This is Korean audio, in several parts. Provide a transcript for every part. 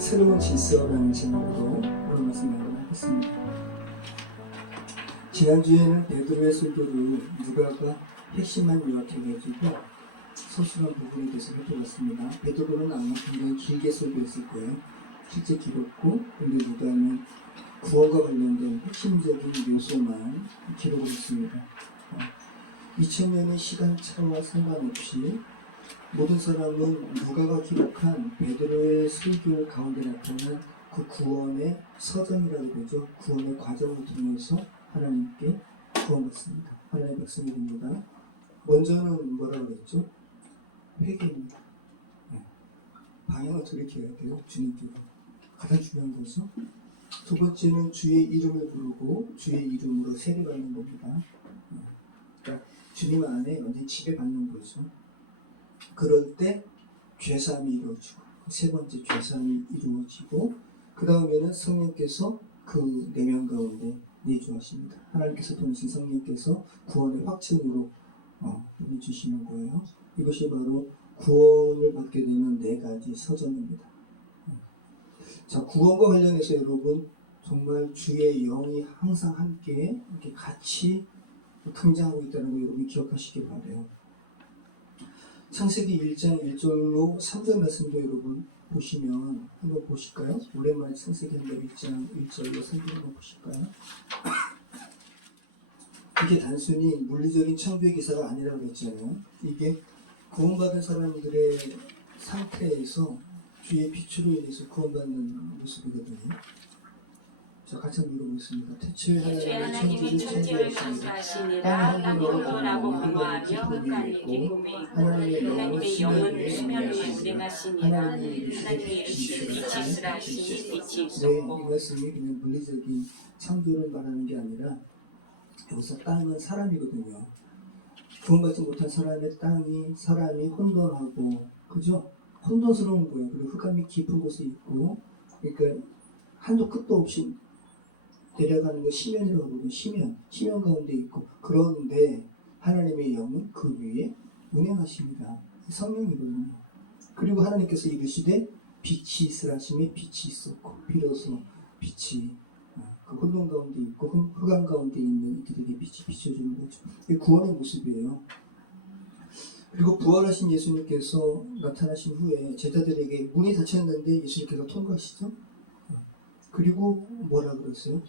새로운 질서라는 제목으로 오늘 말씀 나누겠습니다. 지난주에는 베드로의 설교를 누가가 핵심만 요약해가지고 서술한 부분에 대해서 살펴봤습니다. 베드로는 아마 굉장히 길게 설교했을 거예요. 실제 길었고, 근데 누가는 구원과 관련된 핵심적인 요소만 기록을 했습니다. 2000년의 시간차와 상관없이 모든 사람은 누가가 기록한 베드로의 설교 가운데 나타난 그 구원의 서정이라고 그러죠. 구원의 과정을 통해서 하나님께 구원받습니다. 하나님의 백성이 됩니다. 먼저는 뭐라고 그랬죠? 회개입니다. 방향을 돌이켜야 돼요. 주님께로. 가장 중요한 것은 두 번째는 주의 이름을 부르고 주의 이름으로 세례받는 겁니다. 그러니까 주님 안에 완전히 지배받는 거죠. 그럴 때 죄사함이 이루어지고 세 번째 죄사함이 이루어지고 그 다음에는 성령께서 그 내면 가운데 내주하십니다. 하나님께서 보내신 성령께서 구원의 확증으로 보내주시는 거예요. 이것이 바로 구원을 받게 되는 네 가지 서정입니다. 자, 구원과 관련해서 여러분 정말 주의 영이 항상 함께 이렇게 같이 등장하고 있다는 거 여러분이 기억하시기 바라요. 창세기 1장 1절로 3절 말씀도 여러분 보시면 한번 보실까요? 오랜만에 창세기 1장 1절로 3절 한번 보실까요? 이게 단순히 물리적인 창조의 기사가 아니라고 했잖아요. 이게 구원받은 사람들의 상태에서 주의 빛으로 인해서 구원받는 모습이거든요. 자, 같이 한번 읽어보겠습니다. 태초에 하나님이 천지를 창조하시니라. 땅이 혼돈하고 공허하며 흙간이 기쁨이 있고 하나님의 영은 수면 위에 운행하시니라. 하나님의 이르시되 빛이 있으라 하시니 빛이 있었고. 이 말씀이 그냥 물리적인 창조를 말하는 게 아니라 여기서 땅은 사람이거든요. 구원받지 못한 사람의 땅이 사람이 혼돈하고, 그죠? 혼돈스러운 거예요. 그리고 흑암이 깊은 곳에 있고, 그러니까 한도 끝도 없이 내려가는 거 심연이라고 부르는 심연 가운데 있고, 그런데 하나님의 영은 그 위에 운행하십니다. 성령이거든요. 그리고 하나님께서 이르시되 빛이 있으라 하시니 빛이 있었고, 비로소 빛이 그 혼돈 가운데 있고 흑암 가운데 있는 이들에게 빛이 비춰주는 거죠. 이게 구원의 모습이에요. 그리고 부활하신 예수님께서 나타나신 후에 제자들에게 문이 닫혔는데 예수님께서 통과하시죠. 그리고 뭐라 그랬어요?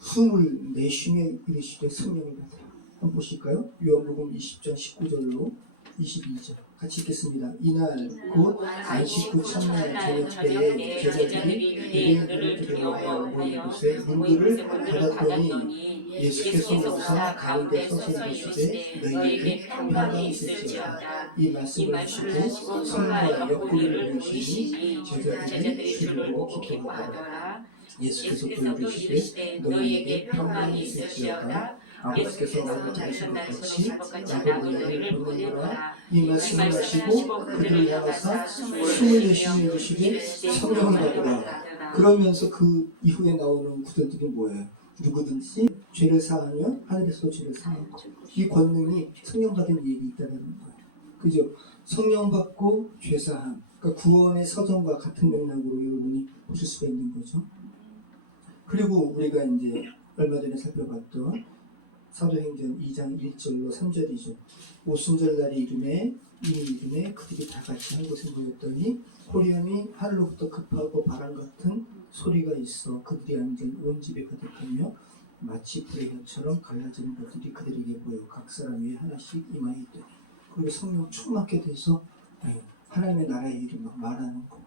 숨을 내쉬며 이르시되 성령을 받으라. 한번 보실까요? 요한복음 20장 19절로 22절 같이 읽겠습니다. 이날 곧 안식 후 첫날 저녁 때에 제자들이 유대인들을 데려와여 모인 곳에 문들을 닫았더니 예수께서 오사 가운데 서서 이르시되 너희에게 평강이 있을지어다. 이 말씀을 하시고 손과 옆구리를 보이시니 제자들이 주를 보고 기뻐하더라. 예수께서 또 이르시되 너희에게 평강이 있을지어다. 아버지께서 나를 보내신 것 같이 나도 너희를 보내노라. 이 말씀을 하시고 그들을 향하사 숨을 내쉬며 이르시되 성령을 받으라. 그러면서 그 이후에 나오는 구절들이 뭐예요? 누구든지 죄를 사하면 하늘에서 죄를 사하고, 이 권능이 성령 받은 이에게 있다는 거예요. 그죠? 성령 받고 죄 사함, 그러니까 구원의 서정과 같은 맥락으로 여러분이 보실 수가 있는 거죠. 그리고 우리가 이제 얼마 전에 살펴봤던 사도행전 2장 1절로 3절이죠. 오순절날이 이름에 그들이 다 같이 한 곳에 모였더니 호련히 하늘로부터 급하고 바람 같은 소리가 있어 그들이 앉은 온 집에 가득하며 마치 불의 혀처럼 갈라지는 것들이 그들에게 보여 각 사람 위에 하나씩 임하였더니, 그리고 성령 충만하게 돼서 하나님의 나라의 일을 막 말하는 거.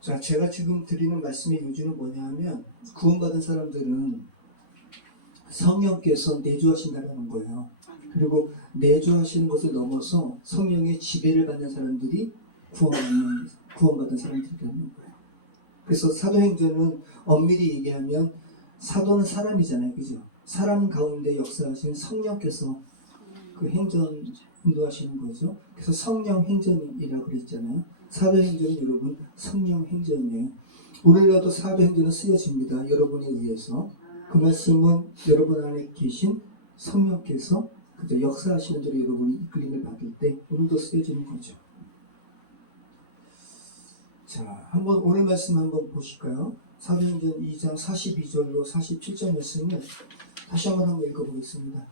자, 제가 지금 드리는 말씀의 요지는 뭐냐 하면 구원받은 사람들은 성령께서 내주하신다는 거예요. 그리고 내주하시는 것을 넘어서 성령의 지배를 받는 사람들이 구원받은 사람들이라는 거예요. 그래서 사도행전은 엄밀히 얘기하면 사도는 사람이잖아요. 그죠? 사람 가운데 역사하신 성령께서 그 행전 인도하시는 거죠. 그래서 성령 행전이라고 그랬잖아요. 사도행전은 여러분 성령 행전이에요. 오늘날도 사도행전은 쓰여집니다. 여러분에 의해서. 그 말씀은 여러분 안에 계신 성령께서 그저 역사하시는 대로 여러분이 이끌림을 받을 때 오늘도 쓰여지는 거죠. 자, 한번 오늘 말씀 한번 보실까요? 사도행전 2장 42절로 47절 말씀을 다시 한번 읽어보겠습니다.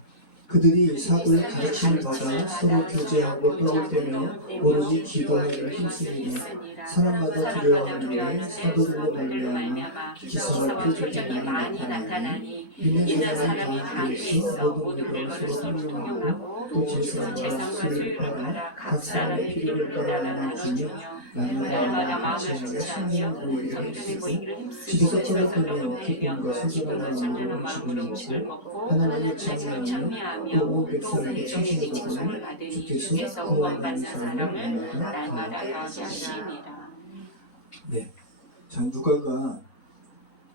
그들이 사도의 가르침을 받아 서로 교제하고 떡을 떼며 오로지 기도하기를 힘쓰니라. 사람마다 두려워하는데 사도들로 말미암아 기사가 표적이 많이 나타나니 믿는 사람이 가운데에서 모든 것을 서로 통용하고 또 제사와 수를 팔아 각 사람의 필요를 따라 나눠주며 날마다 마음을 같이하며 성전에 모이기를 힘쓰고 제사로 기쁨과 소전한 마음으로 음식을 먹고 하나님의 찬미하며 또 온 백성에게 칭송을 받으니 주께서 구원받는 사람을 날마다 더하시니라. 네, 자, 누가가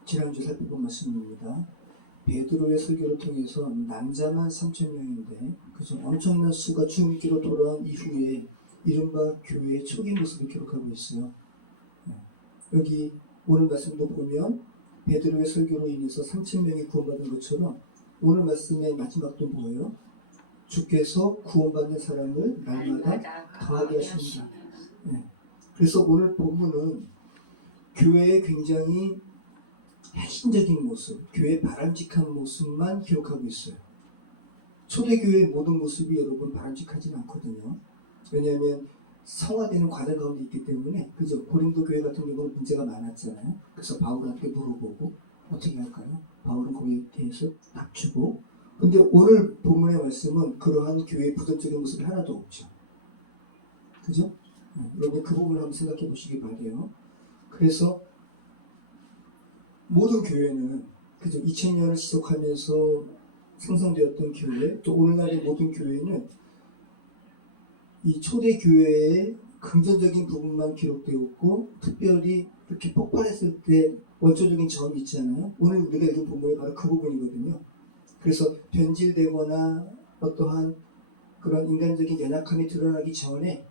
지난주 살펴본 말씀입니다. 베드로의 설교를 통해서 남자만 3,000명인데 그죠? 엄청난 수가 주님께로 돌아온 이후에 이른바 교회의 초기 모습을 기록하고 있어요. 여기 오늘 말씀도 보면 베드로의 설교로 인해서 3,000명이 구원받은 것처럼 오늘 말씀의 마지막도 뭐예요? 주께서 구원받는 사람을 날마다 더하게 하십니다. 네. 그래서 오늘 본문은 교회의 굉장히 핵심적인 모습, 교회의 바람직한 모습만 기록하고 있어요. 초대교회의 모든 모습이 여러분 바람직하지는 않거든요. 왜냐하면 성화되는 과정 가운데 있기 때문에, 그죠? 고린도 교회 같은 경우는 문제가 많았잖아요. 그래서 바울한테 물어보고 어떻게 할까요? 바울은 거기에 대해서 답주고. 근데 오늘 본문의 말씀은 그러한 교회의 부정적인 모습이 하나도 없죠. 그죠? 여러분 그 부분을 한번 생각해 보시기 바래요. 그래서 모든 교회는 그죠? 2000년을 지속하면서 생성되었던 교회, 또 오늘날의 모든 교회는 이 초대 교회의 긍정적인 부분만 기록되었고, 특별히 이렇게 폭발했을 때 원초적인 점이 있잖아요. 오늘 우리가 읽은 부분이 바로 그 부분이거든요. 그래서 변질되거나 어떠한 그런 인간적인 연약함이 드러나기 전에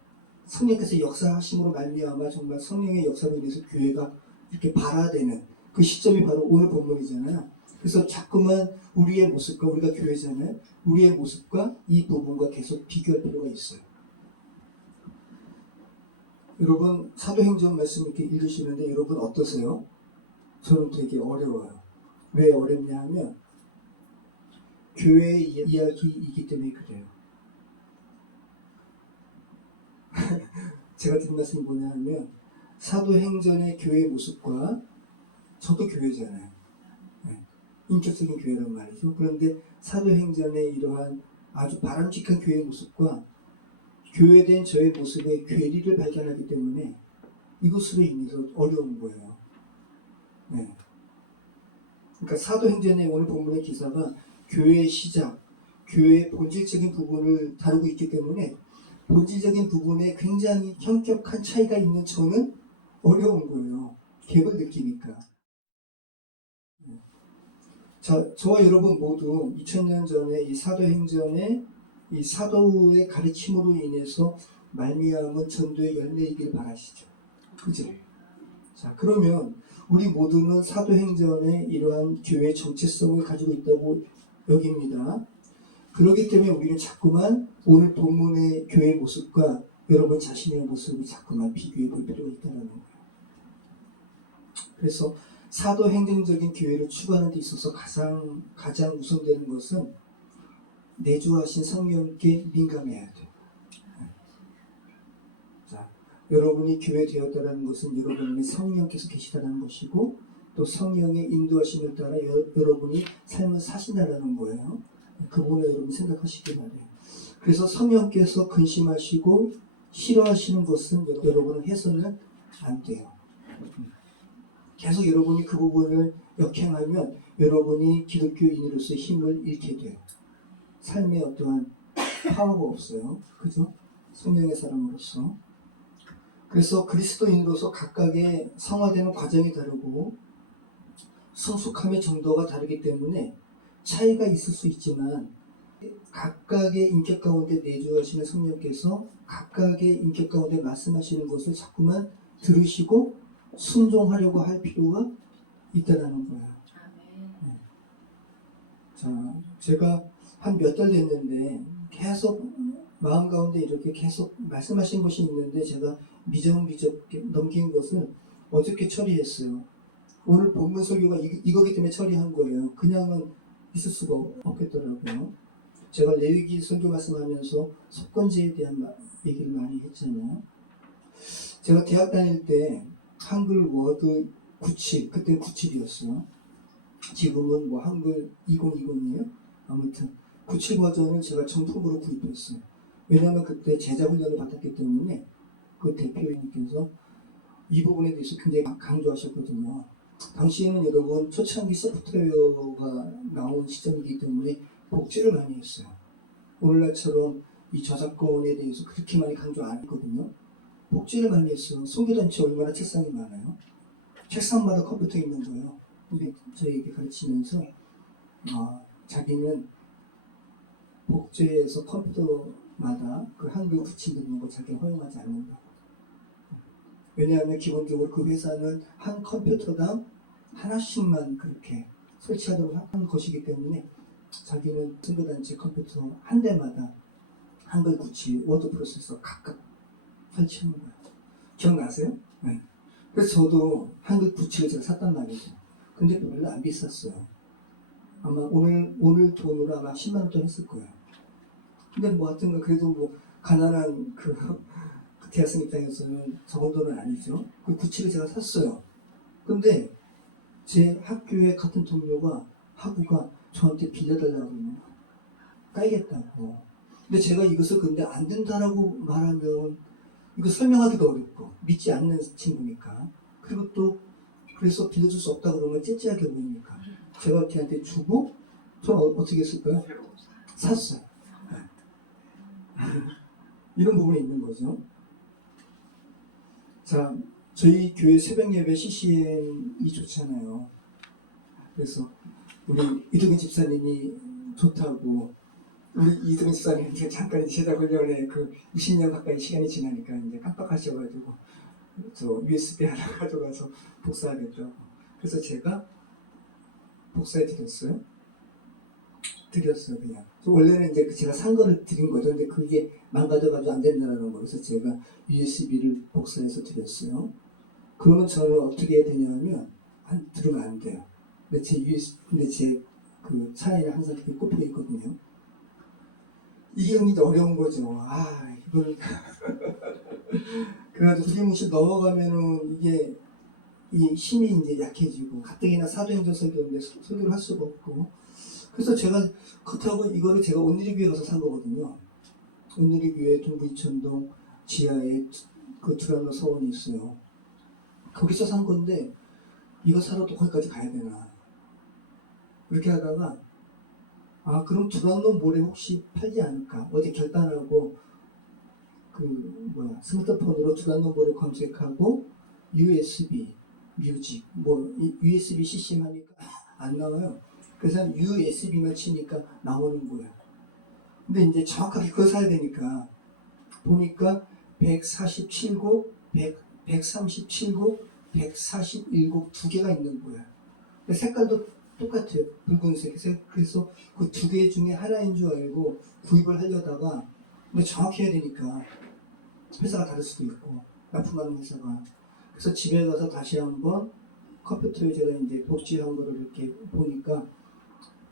성령께서 역사하심으로 말미암아 정말 성령의 역사로 인해서 교회가 이렇게 발화되는 그 시점이 바로 오늘 본문이잖아요. 그래서 자꾸만 우리의 모습과, 우리가 교회잖아요, 우리의 모습과 이 부분과 계속 비교할 필요가 있어요. 여러분 사도행전 말씀 이렇게 읽으시는데 여러분 어떠세요? 저는 되게 어려워요. 왜 어렵냐 하면 교회의 이야기이기 때문에 그래요. 제가 드린 말씀이 뭐냐 하면 사도행전의 교회의 모습과, 저도 교회잖아요. 인격적인 교회란 말이죠. 그런데 사도행전의 이러한 아주 바람직한 교회의 모습과 교회된 저의 모습의 괴리를 발견하기 때문에 이것으로 인해서 어려운 거예요. 네. 그러니까 사도행전의 오늘 본문의 기사가 교회의 시작, 교회의 본질적인 부분을 다루고 있기 때문에 본질적인 부분에 굉장히 현격한 차이가 있는 저는 어려운 거예요. 갭을 느끼니까. 자, 저와 여러분 모두 2000년 전에 이 사도행전의 이 사도의 가르침으로 인해서 말미암은 전도의 열매이길 바라시죠. 그죠? 자, 그러면 우리 모두는 사도행전의 이러한 교회의 정체성을 가지고 있다고 여깁니다. 그렇기 때문에 우리는 자꾸만 오늘 본문의 교회의 모습과 여러분 자신의 모습을 자꾸만 비교해 볼 필요가 있다는 거예요. 그래서 사도행전적인 교회를 추구하는 데 있어서 가장 우선되는 것은 내주하신 성령께 민감해야 돼요. 자, 여러분이 교회 되었다는 것은 여러분의 성령께서 계시다는 것이고, 또 성령의 인도하심을 따라 여러분이 삶을 사신다는 거예요. 그 부분을 여러분 생각하시기 바래요. 그래서 성령께서 근심하시고 싫어하시는 것은 여러분은 해서는 안 돼요. 계속 여러분이 그 부분을 역행하면 여러분이 기독교인으로서의 힘을 잃게 돼요. 삶에 어떠한 파워가 없어요. 그죠? 성령의 사람으로서. 그래서 그리스도인으로서 각각의 성화되는 과정이 다르고 성숙함의 정도가 다르기 때문에 차이가 있을 수 있지만, 각각의 인격 가운데 내주하시는 성령께서 각각의 인격 가운데 말씀하시는 것을 자꾸만 들으시고 순종하려고 할 필요가 있다는 거예요. 네. 자, 제가 한 몇 달 됐는데 계속 마음 가운데 이렇게 계속 말씀하신 것이 있는데 제가 미적미적 넘긴 것을 어저께 처리했어요. 오늘 본문 설교가 이거기 때문에 처리한 거예요. 그냥은 있을 수가 없겠더라고요. 제가 레위기 설교 말씀하면서 속건제에 대한 얘기를 많이 했잖아요. 제가 대학 다닐 때 한글 워드 97, 그때 97이었어요. 지금은 뭐 한글 2020이에요. 아무튼 97 버전을 제가 정품으로 구입했어요. 왜냐하면 그때 제자 훈련을 받았기 때문에 그 대표님께서 이 부분에 대해서 굉장히 강조하셨거든요. 당시에는 여러분 초창기 소프트웨어가 나온 시점이기 때문에 복제를 많이 했어요. 오늘날처럼 이 저작권에 대해서 그렇게 많이 강조 안 했거든요. 복제를 많이 했어요. 선교단체 얼마나 책상이 많아요. 책상마다 컴퓨터 있는 거예요. 근데 저에게 가르치면서 자기는 복제해서 컴퓨터마다 그 한글 붙이는 거 자기가 허용하지 않는다. 왜냐하면 기본적으로 그 회사는 한 컴퓨터당 하나씩만 그렇게 설치하도록 한 것이기 때문에 자기는 선교단체 컴퓨터 한 대마다 한글 구치 워드 프로세서 각각 설치하는 거예요. 기억나세요? 네. 그래서 저도 한글 구치를 제가 샀단 말이죠. 근데 별로 안 비쌌어요. 아마 오늘 돈으로 아마 10만 원 돈 했을 거예요. 근데 뭐 하여튼 그래도 뭐 가난한 그 대학생 입장에서는 적은 돈은 아니죠. 그 구치를 제가 샀어요. 근데 제 학교의 같은 동료가 학우가 저한테 빌려달라고 그러면 까이겠다고. 근데 제가 이것을 근데 안 된다라고 말하면 이거 설명하기도 어렵고 믿지 않는 친구니까. 그리고 또 그래서 빌려줄 수 없다 그러면 째째하게 보이니까 제가 걔한테 주고 저는 어떻게 했을까요? 샀어요. 이런 부분이 있는 거죠. 자, 저희 교회 새벽 예배 CCM이 좋잖아요. 그래서 우리 이두근 집사님이 좋다고 우리 이두근 집사님 이제 잠깐 제자 훈련에 그 20년 가까이 시간이 지나니까 이제 깜빡하셔가지고 저 USB 하나 가져가서 복사하겠다고. 그래서 제가 복사해 드렸어요. 그냥. 원래는 이제 제가 산 거를 드린 거죠. 근데 그게 망가져가지고 안 된다는 거예요. 그래서 제가 USB를 복사해서 드렸어요. 그러면 저는 어떻게 해야 되냐면 들으면 안 돼요. 근데 제 그 차에는 항상 그게 꼽혀 있거든요. 이게 굉장히 어려운 거죠. 이걸 그래가지고 두리뭉실 넘어가면은 이게 이 힘이 이제 약해지고 가뜩이나 사도행전 설교인데 설교를 할 수가 없고. 그래서 제가 그렇다고 이거를 제가 온누리 교회 가서 산 거거든요. 온누리 교회 동부 이천동 지하에 그 두란노 서원이 있어요. 거기서 산 건데 이거 사러 또 거기까지 가야 되나. 그렇게 하다가 그럼 두란노 모레 혹시 팔지 않을까. 어디 결단하고 스마트폰으로 두란노 모레 검색하고 USB 뮤직 USB CCM 하니까 안 나와요. 그래서 USB만 치니까 나오는 거야. 근데 이제 정확하게 그거 사야 되니까 보니까 147곡, 137곡, 141곡 두 개가 있는 거야. 색깔도 똑같아요. 붉은색. 그래서 그 두 개 중에 하나인 줄 알고 구입을 하려다가 근데 정확히 해야 되니까 회사가 다를 수도 있고 납품하는 회사가. 그래서 집에 가서 다시 한번 컴퓨터에 제가 이제 복제한 거를 이렇게 보니까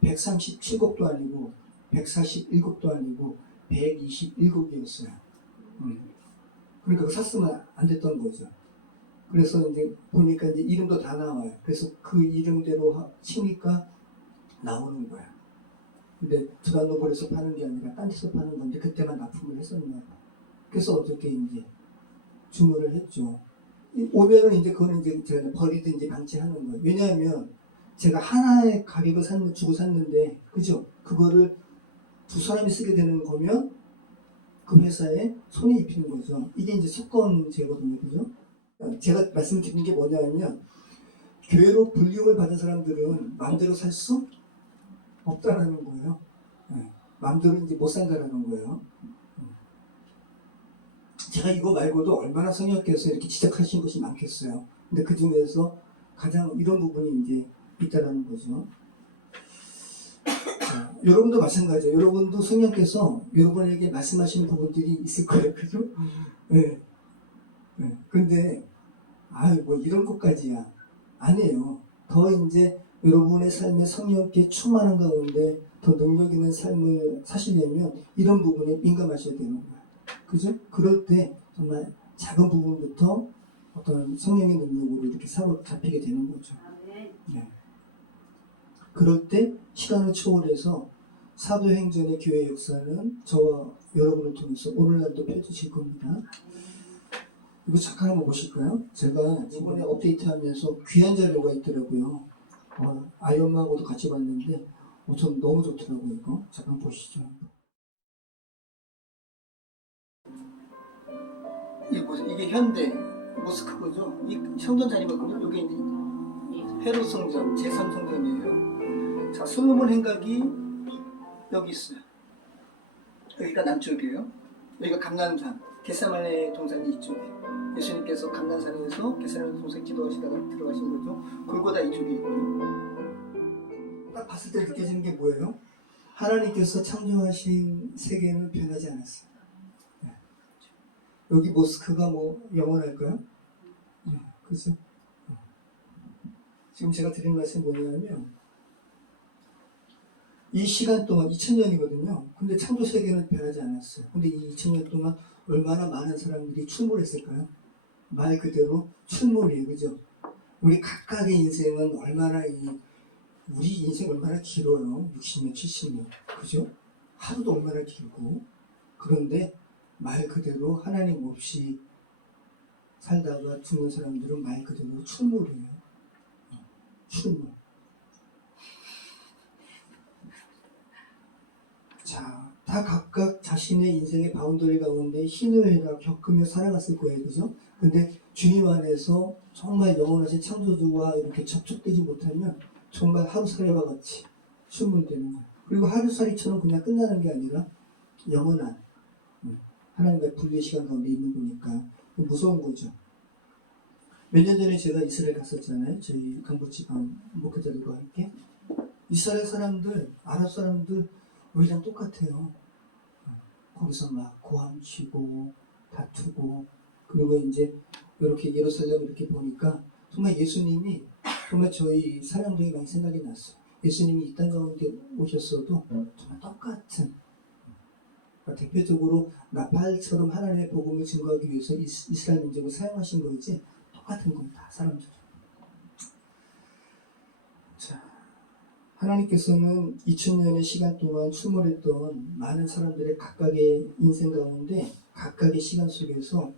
137곡도 아니고 141곡도 아니고 121곡이었어요. 그러니까 샀으면 안 됐던 거죠. 그래서 이제 보니까 이제 이름도 다 나와요. 그래서 그 이름대로 치니까 나오는 거야. 근데 두란노블에서 파는 게 아니라 딴 데서 파는 건데 그때만 납품을 했었나 봐. 그래서 어저께 이제 주문을 했죠. 오면은 이제 그거는 이제 제가 버리든지 방치하는 거예요. 왜냐하면 제가 하나의 가격을 주고 샀는데, 그죠? 그거를 두 사람이 쓰게 되는 거면 그 회사에 손해 입히는 거죠. 이게 이제 속건제거든요, 그죠? 제가 말씀드린 게 뭐냐면, 교회로 불림을 받은 사람들은 마음대로 살 수 없다라는 거예요. 네. 마음대로 이제 못 산다라는 거예요. 제가 이거 말고도 얼마나 성령께서 이렇게 지적하신 것이 많겠어요. 근데 그 중에서 가장 이런 부분이 이제 있다라는 거죠. 자, 여러분도 마찬가지예요. 여러분도 성령께서 여러분에게 말씀하시는 부분들이 있을 거예요. 그죠? 네. 네. 근데, 뭐 이런 것까지야. 아니에요. 더 이제 여러분의 삶에 성령께 충만한 가운데 더 능력 있는 삶을 사시려면 이런 부분에 민감하셔야 되는 거예요. 그죠? 그럴 때 정말 작은 부분부터 어떤 성령의 능력으로 이렇게 사로잡히게 되는 거죠. 네. 그럴 때 시간을 초월해서 사도행전의 교회 역사는 저와 여러분을 통해서 오늘날도 펼쳐질 겁니다. 이거 잠깐 한번 보실까요? 제가 이번에 업데이트하면서 귀한 자료가 있더라고요. 아이엄마하고도 같이 봤는데 전 너무 좋더라고요. 이거 잠깐 보시죠. 이게 현대 모스크바죠. 이 성전 자리거든요. 여기 이제 헤롯 성전, 제3성전이에요. 자, 솔로몬 행각이 여기 있어요. 여기가 남쪽이에요. 여기가 감람산, 겟세마네 동산이 이쪽에. 예수님께서 감람산에서 겟세마네 동산 기도하시다가 들어가신 거죠. 골고다 이쪽에 있고요. 딱 봤을 때 느껴지는 게 뭐예요? 하나님께서 창조하신 세계는 변하지 않았어요. 네. 여기 모스크가 뭐 영원할까요? 네, 그죠? 지금 제가 드린 말씀이 뭐냐면 이 시간 동안 2000년이거든요. 근데 창조 세계는 변하지 않았어요. 근데 이 2000년 동안 얼마나 많은 사람들이 출몰했을까요? 말 그대로 출몰이에요. 그죠? 우리 각각의 인생은 우리 인생 얼마나 길어요. 60년, 70년. 그죠? 하루도 얼마나 길고. 그런데 말 그대로 하나님 없이 살다가 죽는 사람들은 말 그대로 출몰이에요. 출몰. 자, 다 각각 자신의 인생의 바운더리 가운데 희노애락 겪으며 살아갔을 거예요. 그죠? 근데 주님 안에서 정말 영원하신 창조주와 이렇게 접촉되지 못하면 정말 하루살이와 같이 출몰되는 거예요. 그리고 하루살이처럼 그냥 끝나는 게 아니라 영원한 하나님과의 분리의 시간 가운데 있는 거니까 무서운 거죠. 몇 년 전에 제가 이스라엘 갔었잖아요. 저희 강북지방 목회자들과 함께. 이스라엘 사람들, 아랍 사람들 우리랑 똑같아요. 거기서 막 고함 치고 다투고 그리고 이제 이렇게 예루살렘 이렇게 보니까 정말 예수님이 정말 저희 사람들이 많이 생각이 났어요. 예수님이 이 땅 가운데 오셨어도 정말 똑같은 그러니까 대표적으로 나팔처럼 하나님의 복음을 증거하기 위해서 이스라엘 민족을 사용하신 거지 똑같은 겁니다. 사람들. 자, 하나님께서는 2000년의 시간 동안 출몰했던 많은 사람들의 각각의 인생 가운데 각각의 시간 속에서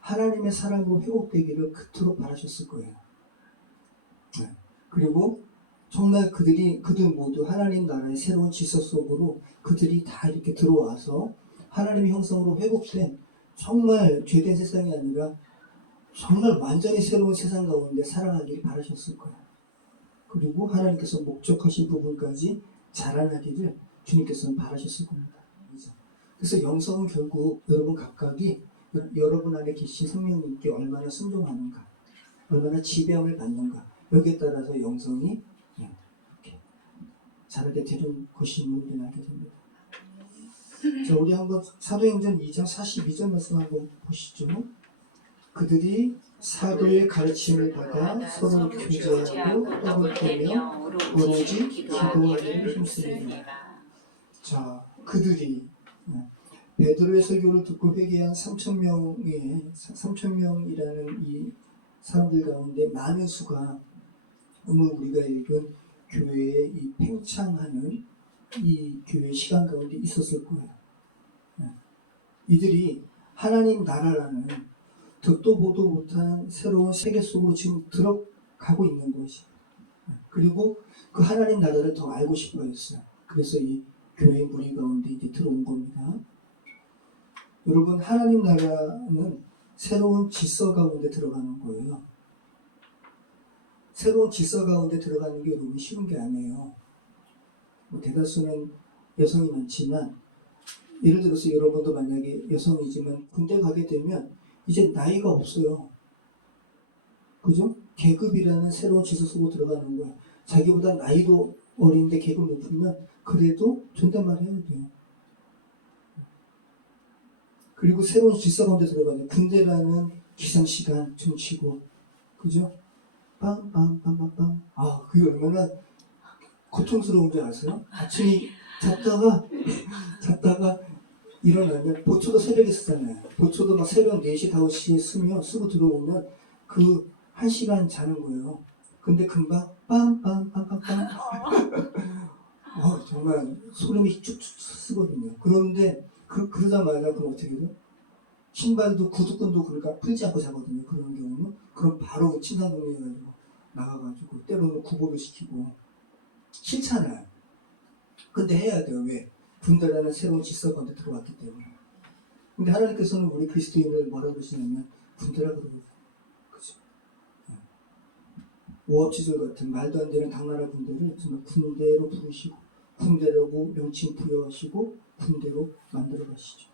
하나님의 사랑으로 회복되기를 그토록 바라셨을 거예요. 네. 그리고 정말 그들 모두 하나님 나라의 새로운 질서 속으로 그들이 다 이렇게 들어와서 하나님의 형상으로 회복된 정말 죄된 세상이 아니라 정말 완전히 새로운 세상 가운데 살아가기를 바라셨을 거예요. 그리고 하나님께서 목적하신 부분까지 자라나기를 주님께서는 바라셨을 겁니다. 그래서 영성은 결국 여러분 각각이 여러분 안에 계신 성령님께 얼마나 순종하는가, 얼마나 지배함을 받는가, 여기에 따라서 영성이 이렇게 자라게 되는 것임을 우리는 알게 됩니다. 자, 우리 한번 사도행전 2장 42절 말씀 한번 보시죠. 그들이 사도의 가르침을 받아 서로 교제하고 떡을 떼며 오로지 기도하기를 힘쓰니라. 자, 그들이 베드로의 설교를 듣고 회개한 3,000명이라는 이 사람들 가운데 많은 수가 오늘 우리가 읽은 교회의 이 팽창하는 이 교회 시간 가운데 있었을 거예요. 이들이 하나님 나라라는 듣도 보도 못한 새로운 세계 속으로 지금 들어가고 있는 것이. 그리고 그 하나님 나라를 더 알고 싶어 했어요. 그래서 이 교회 무리 가운데 이제 들어온 겁니다. 여러분, 하나님 나라는 새로운 질서 가운데 들어가는 거예요. 새로운 질서 가운데 들어가는 게 여러분 쉬운 게 아니에요. 대다수는 여성이 많지만 예를 들어서 여러분도 만약에 여성이지만 군대 가게 되면 이제 나이가 없어요. 그죠? 계급이라는 새로운 질서 속으로 들어가는 거예요. 자기보다 나이도 어린데 계급 높으면 그 그래도 존댓말 해야 돼요. 그리고 새로운 질서 가운데 들어가요. 군대라는 기상시간 춤추고, 그죠? 빵빵빵빵빵. 아, 그게 얼마나 고통스러운지 아세요? 아침에 잤다가 일어나면 보초도 새벽에 쓰잖아요. 보초도 막 새벽 4시, 5시에 쓰고 들어오면 그 1시간 자는 거예요. 근데 금방 빵빵빵빵빵. 정말 소름이 쭉쭉 쓰거든요. 그런데 그러자마자 그럼 어떻게 돼요? 신발도 구두끈도 그러니까 풀지 않고 자거든요. 그런 경우는 그럼 바로 침상정리 해가지고 나가가지고 때로는 구보를 시키고 싫잖아요. 근데 해야 돼요. 왜? 군대라는 새로운 질서 가운데 들어왔기 때문에. 근데 하나님께서는 우리 그리스도인을 뭐라고 그러시냐면 군대라 그러거든요. 그죠? 오합지졸 같은 말도 안 되는 당나라 군대를 정말 군대로 부르시고 군대라고 명칭 부여하시고 군대로 만들어 가시죠.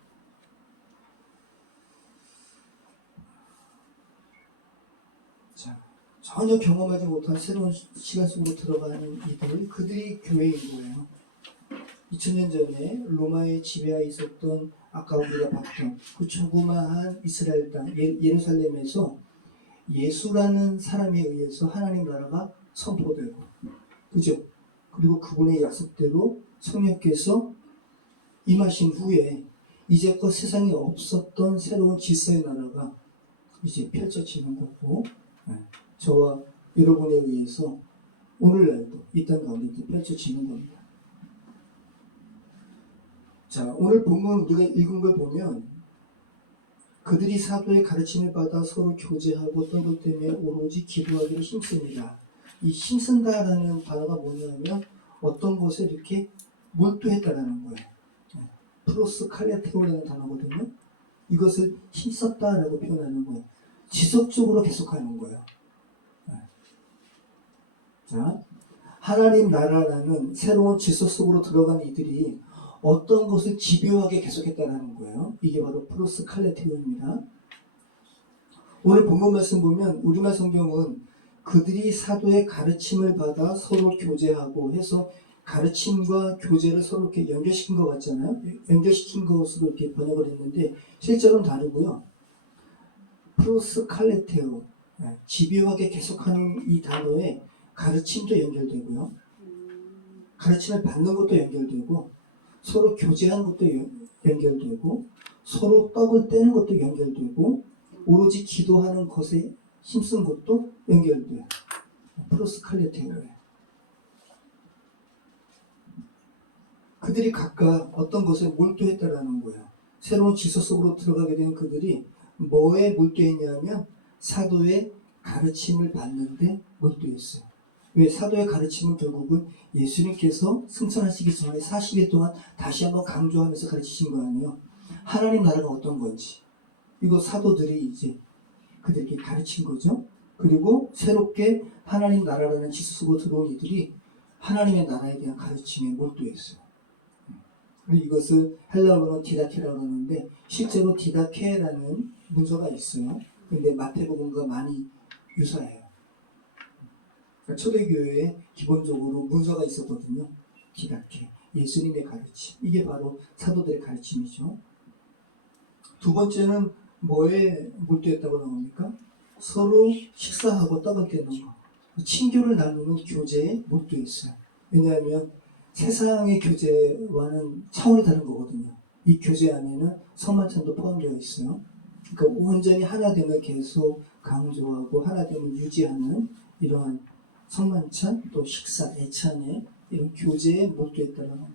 자, 전혀 경험하지 못한 새로운 시간 속으로 들어가는 그들이 교회인 거예요. 2000년 전에 로마의 지배하에 있었던 아까 우리가 봤던 그 조그마한 이스라엘 땅 예루살렘에서 예수라는 사람에 의해서 하나님 나라가 선포되고, 그죠? 그리고 그분의 약속대로 성령께서 임하신 후에 이제껏 세상에 없었던 새로운 질서의 나라가 이제 펼쳐지는 거고, 저와 여러분에 의해서 오늘날도 이 땅 가운데 펼쳐지는 겁니다. 자, 오늘 본문 우리가 읽은 걸 보면 그들이 사도의 가르침을 받아 서로 교제하고 떡을 떼며 오로지 기도하기를 힘씁니다. 이 힘쓴다라는 단어가 뭐냐면 어떤 것에 이렇게 몰두했다라는 거예요. 프로스 칼레테오라는 단어거든요. 이것을 힘썼다라고 표현하는 거예요. 지속적으로 계속하는 거예요. 자, 하나님 나라라는 새로운 질서 속으로 들어간 이들이 어떤 것을 집요하게 계속했다는 거예요. 이게 바로 프로스 칼레테오입니다. 오늘 본문 말씀 보면 우리말 성경은 그들이 사도의 가르침을 받아 서로 교제하고 해서 가르침과 교제를 서로 이렇게 연결시킨 것 같잖아요. 연결시킨 것으로 이렇게 번역을 했는데 실제로는 다르고요. 프로스 칼레테오, 집요하게 계속하는 이 단어에 가르침도 연결되고요. 가르침을 받는 것도 연결되고 서로 교제하는 것도 연결되고 서로 떡을 떼는 것도 연결되고 오로지 기도하는 것에 힘쓴 것도 연결돼요. 프로스 칼레테오예요. 그들이 각각 어떤 것에 몰두했다라는 거예요. 새로운 질서 속으로 들어가게 된 그들이 뭐에 몰두했냐면 사도의 가르침을 받는데 몰두했어요. 왜? 사도의 가르침은 결국은 예수님께서 승천하시기 전에 40일 동안 다시 한번 강조하면서 가르치신 거 아니에요. 하나님 나라가 어떤 건지 이거 사도들이 이제 그들에게 가르친 거죠. 그리고 새롭게 하나님 나라라는 질서 속으로 들어온 이들이 하나님의 나라에 대한 가르침에 몰두했어요. 이것을 헬라어로는 디다케라고 하는데 실제로 디다케라는 문서가 있어요. 근데 마태복음과 많이 유사해요. 그러니까 초대교회에 기본적으로 문서가 있었거든요. 디다케, 예수님의 가르침. 이게 바로 사도들의 가르침이죠. 두 번째는 뭐에 몰두했다고 나옵니까? 서로 식사하고 떡을 떼는 거. 친교를 나누는 교제에 몰두했어요. 왜냐하면 세상의 교제와는 차원이 다른 거거든요. 이 교제 안에는 성만찬도 포함되어 있어요. 그러니까 온전히 하나됨을 계속 강조하고 하나됨을 유지하는 이러한 성만찬 또 식사, 애찬의 이런 교제에 몰두했다는 거.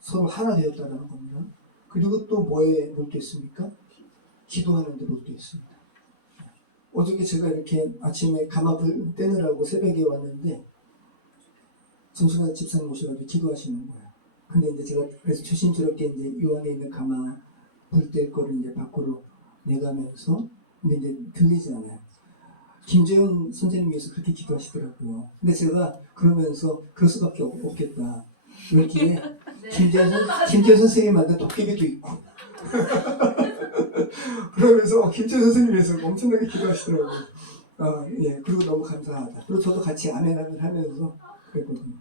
서로 하나 되었다는 겁니다. 그리고 또 뭐에 몰두했습니까? 기도하는 데 몰두했습니다. 어저께 제가 이렇게 아침에 가마불 떼느라고 새벽에 왔는데 정순아 집사님 오셔가지고 기도하시는 거예요. 근데 이제 제가 그래서 조심스럽게 이제 요 안에 있는 가마 불 뗄 거를 이제 밖으로 내가면서 근데 이제 들리지 않아요. 김재훈 선생님께서 그렇게 기도하시더라고요. 근데 제가 그러면서 그럴 수밖에 없겠다. 여기에 네. 김재훈 선생님 만든 도깨비도 있고 그러면서 김재훈 선생님께서 엄청나게 기도하시더라고요. 예, 그리고 너무 감사하다. 그리고 저도 같이 아멘 하면서 그랬거든요.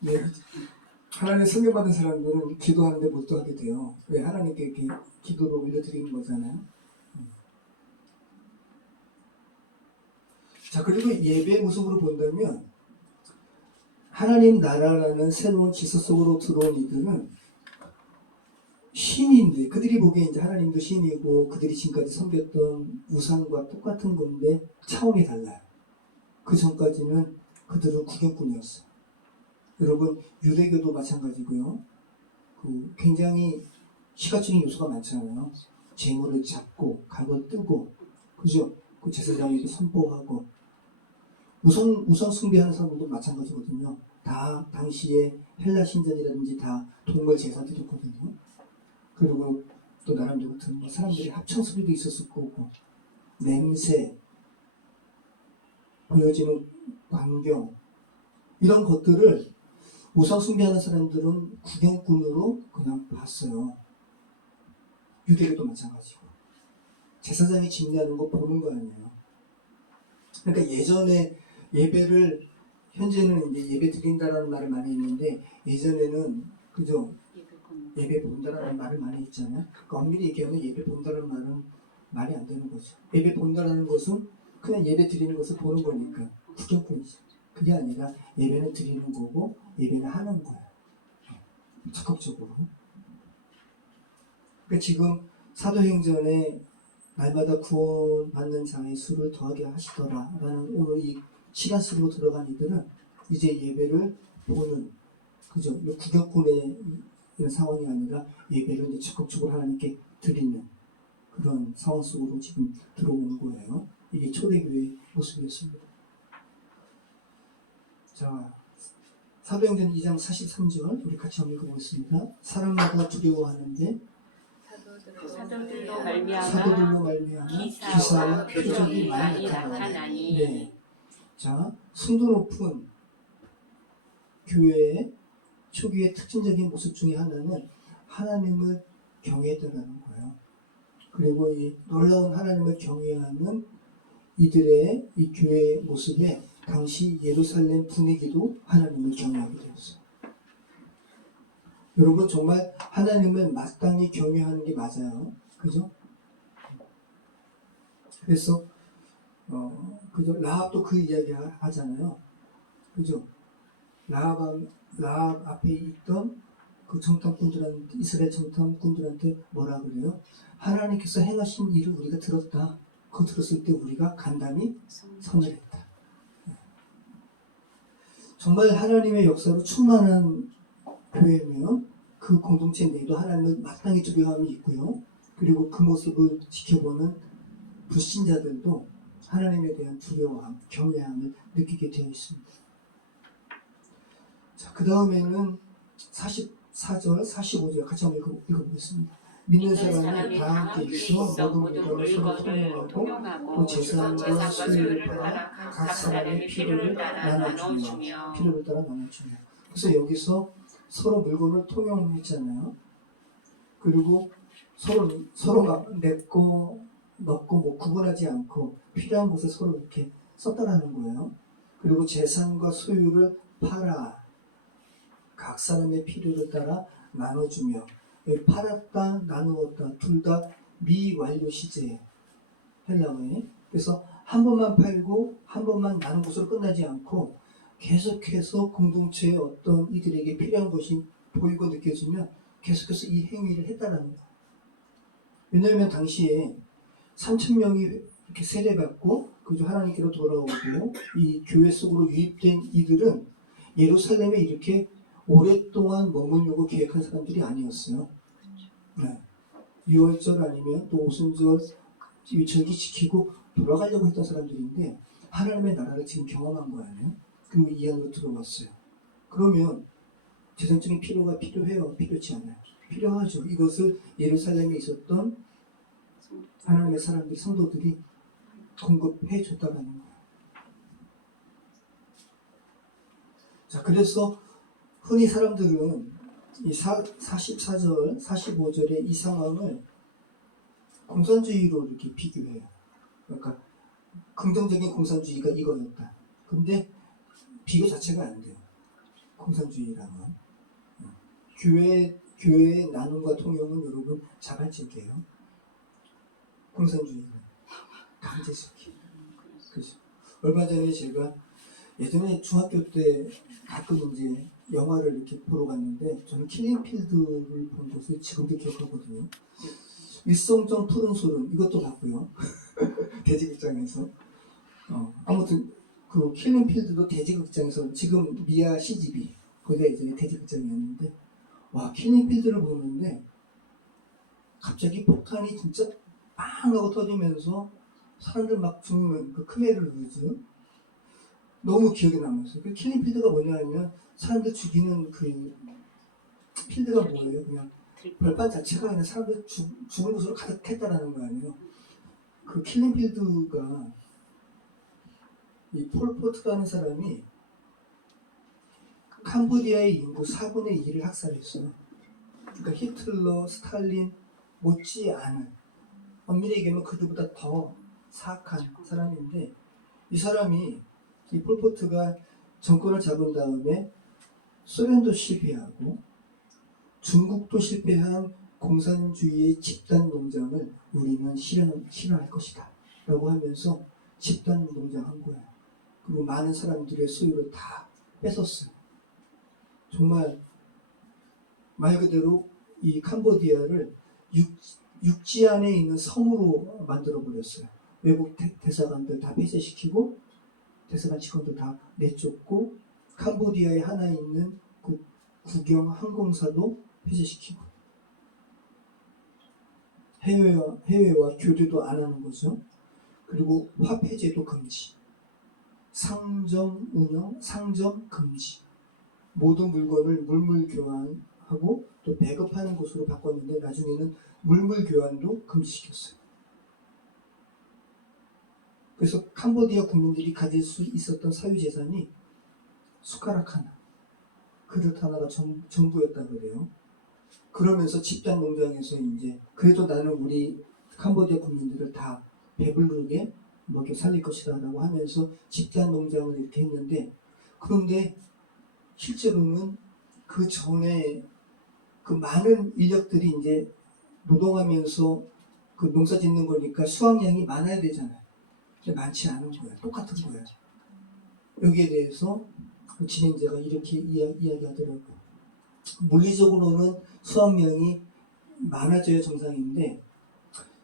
네. 하나님 성경받은 사람들은 기도하는데 몰두하게 돼요. 왜? 하나님께 이렇게 기도를 올려드리는 거잖아요. 자, 그리고 예배의 모습으로 본다면 하나님 나라라는 새로운 질서 속으로 들어온 이들은 신인데, 그들이 보기에 이제 하나님도 신이고 그들이 지금까지 섬겼던 우상과 똑같은 건데 차원이 달라요. 그 전까지는 그들은 구경꾼이었어요. 여러분, 유대교도 마찬가지고요. 굉장히 시가적인 요소가 많잖아요. 재물을 잡고 각을 뜨고, 그죠? 그 제사장에게 선포하고, 우상 숭배하는 사람들도 마찬가지거든요. 다 당시에 헬라 신전이라든지 다 동물 제사드렸거든요. 그리고 또 나름대로 듣는 사람들이 합창 소리도 있었을 거고, 냄새, 보여지는 광경, 이런 것들을 우상 숭배하는 사람들은 구경꾼으로 그냥 봤어요. 유대교도 마찬가지고. 제사장이 집례하는 거 보는 거 아니에요. 그러니까 예전에 예배를, 현재는 이제 예배 드린다라는 말을 많이 했는데, 예전에는, 그죠? 예배 본다라는 말을 많이 했잖아요. 그러니까 엄밀히 얘기하면 예배 본다라는 말은 말이 안 되는 거죠. 예배 본다라는 것은 그냥 예배 드리는 것을 보는 거니까 구경꾼이죠. 그게 아니라 예배는 드리는 거고 예배는 하는 거예요. 적극적으로. 그러니까 지금 사도행전에 날마다 구원받는 자의 수를 더하게 하시더라라는 오늘 이 시간 속으로 들어간 이들은 이제 예배를 보는, 그죠? 구경꾼의 이런 상황이 아니라 예배를 이제 적극적으로 하나님께 드리는 그런 상황 속으로 지금 들어오는 거예요. 이게 초대교회의 모습이었습니다. 자, 사도행전 2장 43절 우리 같이 한번 읽어보겠습니다. 사람마다 두려워하는데 사도들로 말미암아 기사와 표적이 많이 나타나니. 네. 자, 순도 높은 교회의 초기의 특징적인 모습 중에 하나는 하나님을 경외했다는 거예요. 그리고 이 놀라운 하나님을 경외하는 이들의 이 교회의 모습에 당시 예루살렘 분위기도 하나님을 경외하게 되었어요. 여러분, 정말 하나님을 마땅히 경외하는 게 맞아요. 그죠? 그래서 그죠? 라합도 그 이야기 하잖아요. 그죠? 라합 앞에 있던 그 정탐꾼들한테, 이스라엘 정탐꾼들한테 뭐라 그래요? 하나님께서 행하신 일을 우리가 들었다. 그거 들었을 때 우리가 간담이 선을 했다. 정말 하나님의 역사로 충만한 교회면 그 공동체 내에도 하나님을 마땅히 두려움이 있고요. 그리고 그 모습을 지켜보는 불신자들도 하나님에 대한 두려움, 경외함을 느끼게 되어 있습니다. 자, 그 다음에는 44절, 45절 같이 한번 읽어보겠습니다. 믿는 사람이 다 함께 있어 모든 물건을 서로 통용하고 또 재산과 소유를 팔아 각 사람의 필요를 나눠주며. 그래서 여기서 서로 물건을 통용했잖아요. 그리고 서로 막 내고 넣고 뭐 구분하지 않고 필요한 곳에 서로 이렇게 썼다라는 거예요. 그리고 재산과 소유를 팔아 각 사람의 필요를 따라 나눠주며. 팔았다, 나누었다, 둘 다 미완료 시제예요. 헬라어에. 그래서 한 번만 팔고 한 번만 나눈 것으로 끝나지 않고 계속해서 공동체의 어떤 이들에게 필요한 것이 보이고 느껴지면 계속해서 이 행위를 했다라는 거예요. 왜냐하면 당시에 3,000명이 이렇게 세례받고 그저 하나님께로 돌아오고 이 교회 속으로 유입된 이들은 예루살렘에 이렇게 오랫동안 머물려고 계획한 사람들이 아니었어요. 네. 유월절 아니면 또 오순절 절기 지키고 돌아가려고 했던 사람들인데 하나님의 나라를 지금 경험한 거예요. 그리고 이 안으로 들어왔어요. 그러면 재정적인 필요가 필요해요? 필요치 않아요? 필요하죠. 이것을 예루살렘에 있었던 하나님의 사람들, 성도들이 공급해 줬다는 거예요. 자, 그래서 흔히 사람들은 이 44절, 45절의 이 상황을 공산주의로 이렇게 비교해요. 그러니까 긍정적인 공산주의가 이거였다. 근데 비교 자체가 안 돼요. 공산주의랑은. 교회의 나눔과 통용은 여러분 자발적이에요. 공산주의는 강제적이에요. 그렇죠. 얼마 전에 제가 예전에 중학교 때 가끔 이제 영화를 이렇게 보러 갔는데 저는 킬링필드를 본 것을 지금도 기억하거든요. 일송정 푸른 소름 이것도 봤고요. 대지극장에서. 아무튼 그 킬링필드도 대지극장에서 지금 미아 CGV 거기가 예전에 대지극장이었는데 와 킬링필드를 보는데 갑자기 폭탄이 진짜 빵 하고 터지면서 사람들 막 죽는 그 크메를 보여줘요. 너무 기억에 남았어요. 그 킬링필드가 뭐냐면 사람들 죽이는 그 필드가 뭐예요? 그냥 벌판 자체가 그냥 사람들 죽은 곳으로 가득했다라는 거 아니에요. 그 킬링필드가 이 폴포트라는 사람이 캄보디아의 인구 4분의 1을 학살했어요. 그러니까 히틀러, 스탈린 못지않은 엄밀히 얘기하면 그들보다 더 사악한 사람인데 이 사람이 이 폴포트가 정권을 잡은 다음에 소련도 실패하고 중국도 실패한 공산주의의 집단 농장을 우리는 실현할 것이다 라고 하면서 집단 농장한 거예요. 그리고 많은 사람들의 소유를 다 뺏었어요. 정말 말 그대로 이 캄보디아를 육지 안에 있는 섬으로 만들어 버렸어요. 외국 대사관들 다 폐쇄시키고 대사관 직원들 다 내쫓고 캄보디아에 하나 있는 그 국영 항공사도 폐쇄시키고 해외와 교류도 안 하는 거죠. 그리고 화폐제도 금지, 상점 운영, 상점 금지, 모든 물건을 물물 교환하고 또 배급하는 곳으로 바꿨는데 나중에는 물물 교환도 금지시켰어요. 그래서 캄보디아 국민들이 가질 수 있었던 사유재산이 숟가락 하나, 그릇 하나가 전부였다 그래요. 그러면서 집단 농장에서 이제 그래도 나는 우리 캄보디아 국민들을 다 배부르게 먹여 살릴 것이다 라고 하면서 집단 농장을 이렇게 했는데 그런데 실제로는 그 전에 그 많은 인력들이 이제 노동하면서 그 농사 짓는 거니까 수확량이 많아야 되잖아요. 근데 많지 않은 거야. 똑같은 거야. 여기에 대해서 그 진행자가 이렇게 이야기하더라고요. 물리적으로는 수확량이 많아져야 정상인데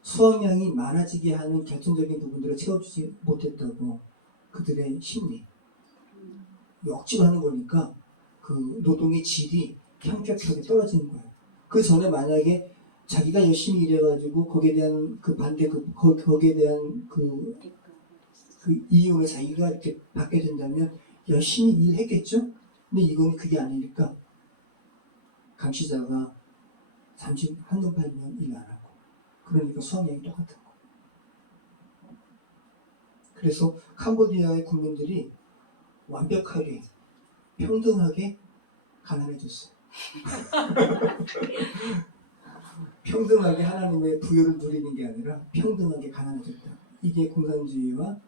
수확량이 많아지게 하는 결정적인 부분들을 채워주지 못했다고 그들의 심리. 억지로 하는 거니까 그 노동의 질이 현격하게 떨어지는 거예요. 그 전에 만약에 자기가 열심히 일해가지고 거기에 대한 그 반대, 거기에 대한 그 이윤을 자기가 이렇게 받게 된다면 열심히 일했겠죠? 근데 이건 그게 아니니까 감시자가 잠시 한눈 팔면 일 안 하고 그러니까 수확량이 똑같은 거. 그래서 캄보디아의 국민들이 완벽하게 평등하게 가난해졌어요. 평등하게 하나님의 부여를 누리는 게 아니라 평등하게 가난해졌다. 이게 공산주의와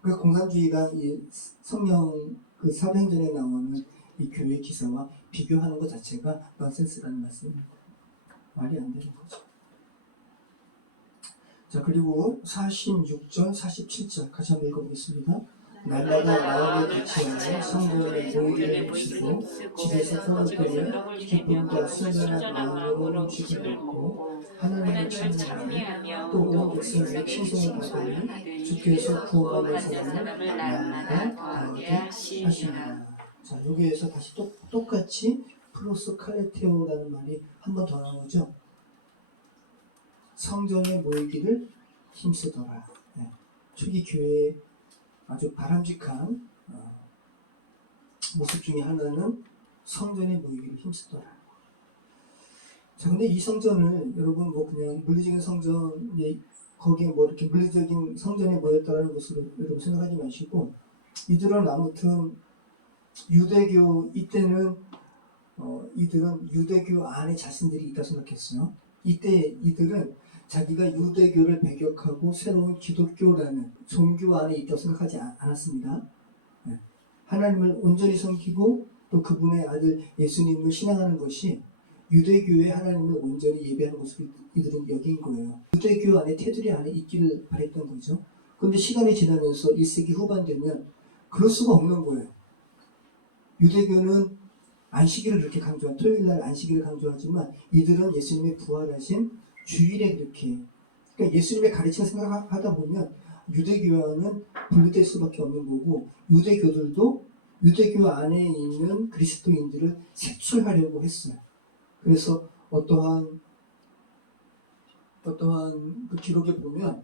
그 공산주의가 이 성령 그 사도행전에 나오는 이 교회 기사와 비교하는 것 자체가 넌센스라는 말씀입니다. 말이 안 되는 거죠. 자 그리고 46절, 47절 같이 한번 읽어보겠습니다. 날마다 마음에 같이하여 성전에 모이기를 마치고 집에서 떡을 떼며 기쁨과 순전한 마음으로 음식을 먹고 하나님을 찬양하며 또 온 백성의 칭송을 받으니 주께서 구원받는 사람을 날마다 더하게 하시니라. 자 여기에서 다시 똑같이 플로스 칼레테오라는 말이 한 번 더 나오죠. 성전에 모이기를 힘쓰더라. 초기 교회의 아주 바람직한 모습 중에 하나는 성전에 모이기를 힘쓰더라. 자, 근데 이 성전을 여러분 뭐 그냥 물리적인 성전에 거기에 뭐 이렇게 물리적인 성전에 모였다라는 것으로 여러분 생각하지 마시고 이들은 아무튼 유대교 이때는 이들은 유대교 안에 자신들이 있다 생각했어요. 이때 이들은 자기가 유대교를 배격하고 새로운 기독교라는 종교 안에 있다고 생각하지 않았습니다. 하나님을 온전히 섬기고 또 그분의 아들 예수님을 신앙하는 것이 유대교의 하나님을 온전히 예배하는 모습을 이들은 여긴 거예요. 유대교 안에 테두리 안에 있기를 바랬던 거죠. 그런데 시간이 지나면서 1세기 후반 되면 그럴 수가 없는 거예요. 유대교는 안식일을 그렇게 강조한 토요일날 안식일을 강조하지만 이들은 예수님의 부활하신 주일에 그렇게 그러니까 예수님의 가르침을 생각하다 보면 유대교와는 분리될 수밖에 없는 거고 유대교들도 유대교 안에 있는 그리스도인들을 색출하려고 했어요. 그래서 어떠한 그 기록에 보면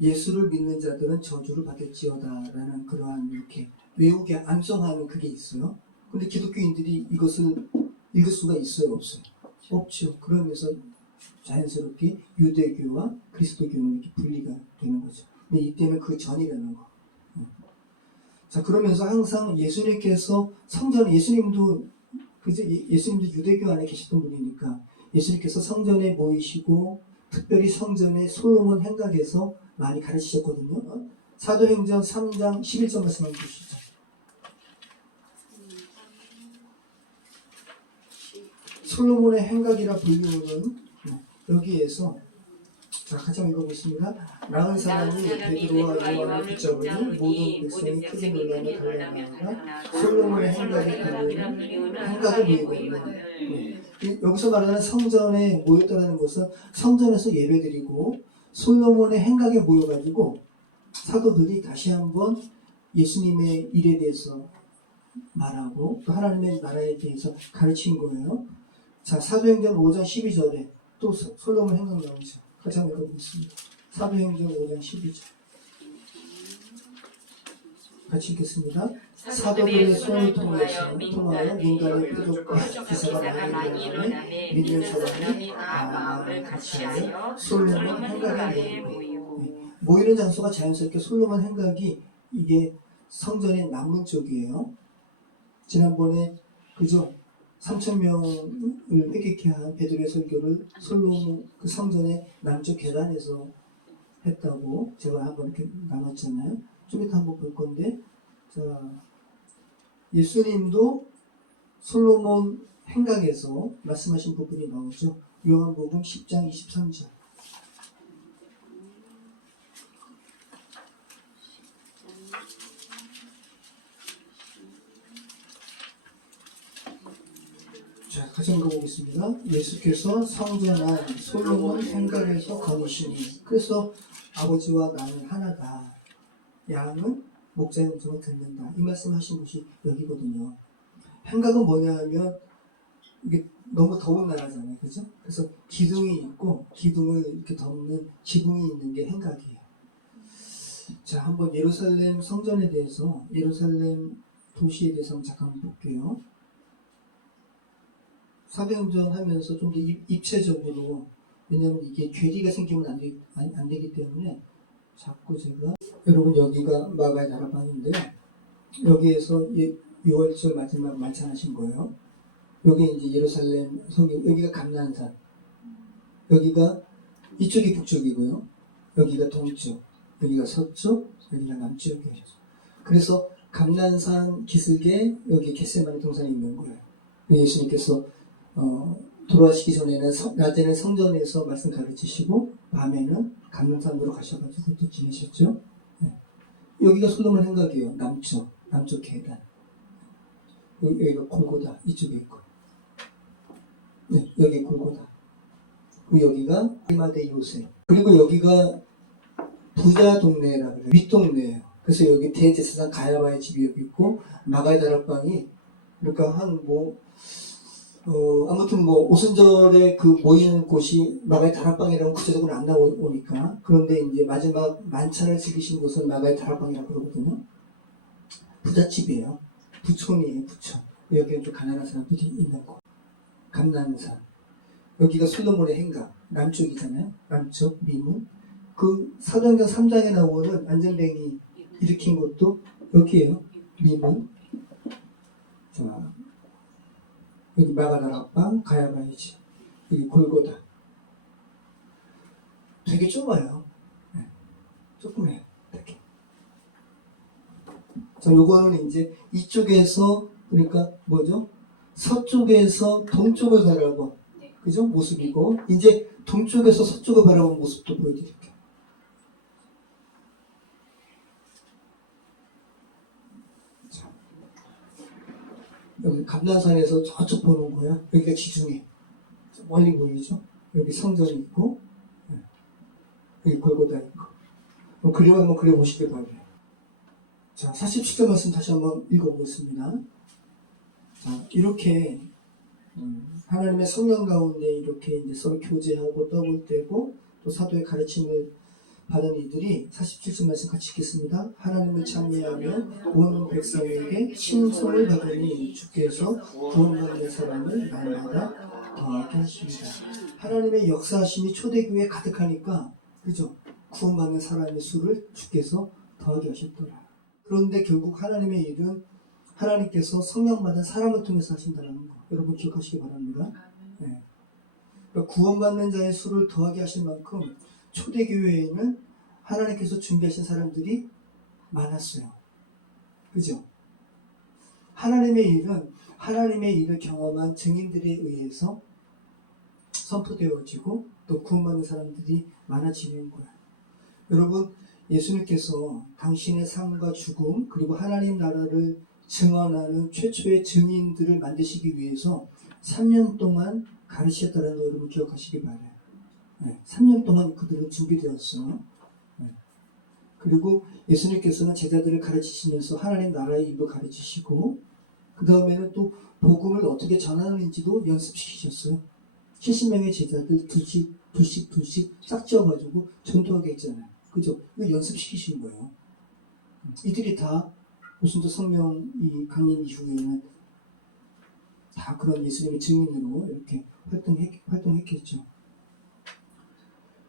예수를 믿는 자들은 저주를 받을지어다라는 그러한 이렇게 외우게 암송하는 그게 있어요. 근데 기독교인들이 이것을 읽을 수가 있어요, 없어요? 없죠. 그러면서 자연스럽게 유대교와 그리스도교는 이렇게 분리가 되는 거죠. 근데 이때는 그 전이라는 거. 자, 그러면서 항상 예수님께서 성전에 예수님도 그죠? 예수님도 유대교 안에 계셨던 분이니까 예수님께서 성전에 모이시고 특별히 성전의 솔로몬 행각에서 많이 가르치셨거든요. 사도행전 3장 11절 말씀해 주시죠. 솔로몬의 행각이라 불리우는 여기에서 자, 같이 한번 읽어보겠습니다. 나은 사람이 베드로와 요한을 붙잡으니 모든 백성이 크게 놀라며 달려나가다가 솔로몬의 행각에 불리우는 행각을 모이고 있는 여기서 말하는 성전에 모였다는 것은 성전에서 예배드리고 솔로몬의 행각에 모여가지고 사도들이 다시 한번 예수님의 일에 대해서 말하고 또 하나님의 나라에 대해서 가르친 거예요. 자, 사도행전 5장 12절에 또 솔로몬 행각 나오죠. 같이 한번 읽어보겠습니다. 사도행전 5장 12절 같이 읽겠습니다. 사도들의 손을 통하여 민간의 표적과 기사가 많이 일어나매 믿는 사람이 다 마음을 같이하여 솔로몬 행각에 모이고 모이는 장소가 자연스럽게 솔로몬 행각이 이게 성전의 남문 쪽이에요. 지난번에 그죠? 3,000명을 회개케 한 베드로의 설교를 솔로몬 그 성전의 남쪽 계단에서 했다고 제가 한번 이렇게 나눴잖아요. 좀 이따 한번 볼 건데, 자, 예수님도 솔로몬 행각에서 말씀하신 부분이 나오죠. 요한복음 10장 23절. 자, 같이 읽어보겠습니다. 예수께서 성전 안 솔로몬 행각에서 거니시니 그래서 아버지와 나는 하나다. 양은 목자의 음성을 듣는다. 이 말씀하신 곳이 여기거든요. 행각은 뭐냐 하면 이게 너무 더운 나라잖아요. 그죠? 그래서 기둥이 있고 기둥을 이렇게 덮는 지붕이 있는 게 행각이에요. 자, 한번 예루살렘 성전에 대해서 예루살렘 도시에 대해서 한번 잠깐 볼게요. 사도행전 하면서 좀 더 입체적으로 왜냐면 이게 괴리가 생기면 안 되기 때문에 자꾸 제가 여러분 여기가 마가의 다락방인데요. 여기에서 6월절 마지막 만찬하신 거예요. 여기 이제 예루살렘 성경 여기가 감난산 여기가 이쪽이 북쪽이고요. 여기가 동쪽 여기가 서쪽 여기가 남쪽이에요. 그래서 감난산 기슭에 여기 겟세마네 동산이 있는 거예요. 예수님께서 돌아가시기 전에는 낮에는 성전에서 말씀 가르치시고 밤에는 감람산으로 가셔가지고 또 지내셨죠. 네. 여기가 솔로몬 행각이에요. 남쪽 계단. 여기가 골고다 이쪽에 있고, 네, 여기 골고다. 그리고 여기가 리마대 요새. 그리고 여기가 부자 동네라고 해요. 윗동네예요. 그래서 여기 대제사장 가야바의 집이 여기 있고 마가의 다락방이 그러니까 아무튼 오순절에 그 모이는 곳이 마가의 다락방이라고 구체적으로 안 나오니까 그런데 이제 마지막 만찬을 즐기신 곳은 마가의 다락방이라고 그러거든요. 부잣집이에요. 부촌이에요, 부촌. 여기는 좀 가난한 사람들이 있는 곳. 감난산. 여기가 솔로몬의 행각. 남쪽이잖아요. 남쪽, 미문. 그 사도행전 3장에 나오는 안전뱅이 일으킨 곳도 여기에요. 미문. 자. 여기 마가다락방, 가야바의 집, 여기 골고다. 되게 좁아요. 네. 조그매요. 되게. 자, 요거는 이제 이쪽에서 그러니까 뭐죠? 서쪽에서 동쪽을 바라본 그죠? 모습이고 이제 동쪽에서 서쪽을 바라본 모습도 보여드릴게요. 자, 여기 감난산에서 저쪽 보는 거야. 여기가 지중해. 멀리 보이죠? 여기 성전이 있고 여기 골고다 있고 그림 한번 그려보시길 바래요. 자, 47절 말씀 다시 한번 읽어보겠습니다. 자, 이렇게 하나님의 성령 가운데 이렇게 이제 서로 교제하고 떡을 떼고 또 사도의 가르침을 받은 이들이 47절 말씀 같이 읽겠습니다. 하나님을 찬미하며 온 백성에게 칭송을 받으니 주께서 구원받는 사람을 날마다 더하게 하십니다. 하나님의 역사하심이 초대교회에 가득하니까 그죠? 구원받는 사람의 수를 주께서 더하게 하셨더라. 그런데 결국 하나님의 일은 하나님께서 성령 받은 사람을 통해서 하신다는 거 여러분 기억하시기 바랍니다. 네. 그러니까 구원받는 자의 수를 더하게 하실 만큼 초대교회에는 하나님께서 준비하신 사람들이 많았어요. 그죠? 하나님의 일은 하나님의 일을 경험한 증인들에 의해서 선포되어지고 또 구원받는 사람들이 많아지는 거야. 여러분 예수님께서 당신의 삶과 죽음 그리고 하나님 나라를 증언하는 최초의 증인들을 만드시기 위해서 3년 동안 가르치셨다는 거 여러분 기억하시기 바라요. 네, 3년 동안 그들은 준비되었어요. 네. 그리고 예수님께서는 제자들을 가르치시면서 하나님 나라의 일도 가르치시고 그 다음에는 또 복음을 어떻게 전하는지도 연습시키셨어요. 70명의 제자들 둘씩 짝지어가지고 전도하게 했잖아요. 그죠? 이거 연습시키신 거예요. 이들이 다 오순절 성령이 강림 이후에는 다 그런 예수님의 증인으로 이렇게 활동했겠죠.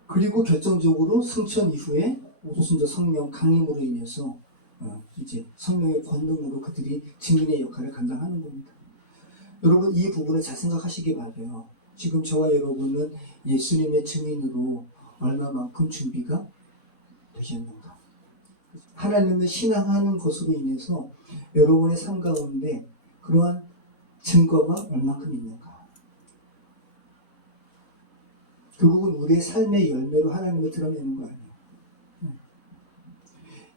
그리고 결정적으로 승천 이후에 오순절 성령 강림으로 인해서 이제 성령의 권능으로 그들이 증인의 역할을 감당하는 겁니다. 여러분 이 부분을 잘 생각하시기 바라요. 지금 저와 여러분은 예수님의 증인으로 얼마만큼 준비가 되셨는가? 하나님을 신앙하는 것으로 인해서 여러분의 삶 가운데 그러한 증거가 얼마큼 있는가? 결국은 우리의 삶의 열매로 하나님을 드러내는 거 아니에요.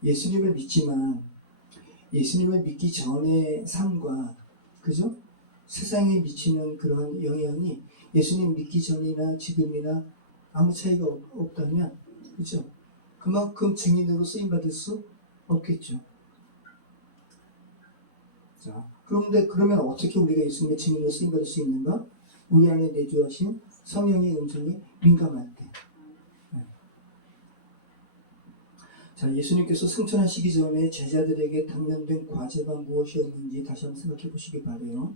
예수님을 믿지만 예수님을 믿기 전의 삶과 그죠? 세상에 미치는 그런 영향이 예수님 믿기 전이나 지금이나 아무 차이가 없다면 그죠? 그만큼 증인으로 쓰임받을 수 없겠죠. 자, 그러면 어떻게 우리가 예수님의 증인으로 쓰임받을 수 있는가? 우리 안에 내주하신 성령의 음성에 민감할 때. 네. 자, 예수님께서 승천하시기 전에 제자들에게 당면된 과제가 무엇이었는지 다시 한번 생각해 보시기 바라요.